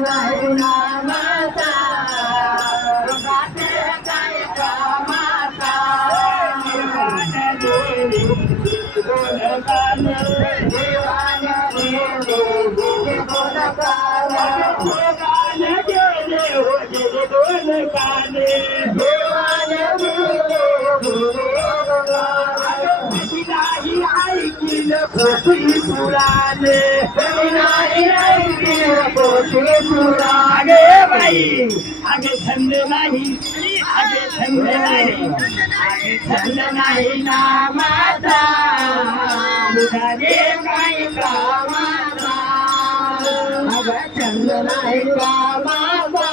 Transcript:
नाही नामाचा गाते काय कामाचा देवाने गेले दोन काने देवाने गेले दोन काने देवाने गेले नाही ऐकिल खोटी पुराणे नाही ऐकिल खोटी पुराणे आगे बाई आगे छंद नाही आगे छंद नाही आगे छंद नाही नामाचा मुदारे काय कामाचा आगे छंद नाही कामाचा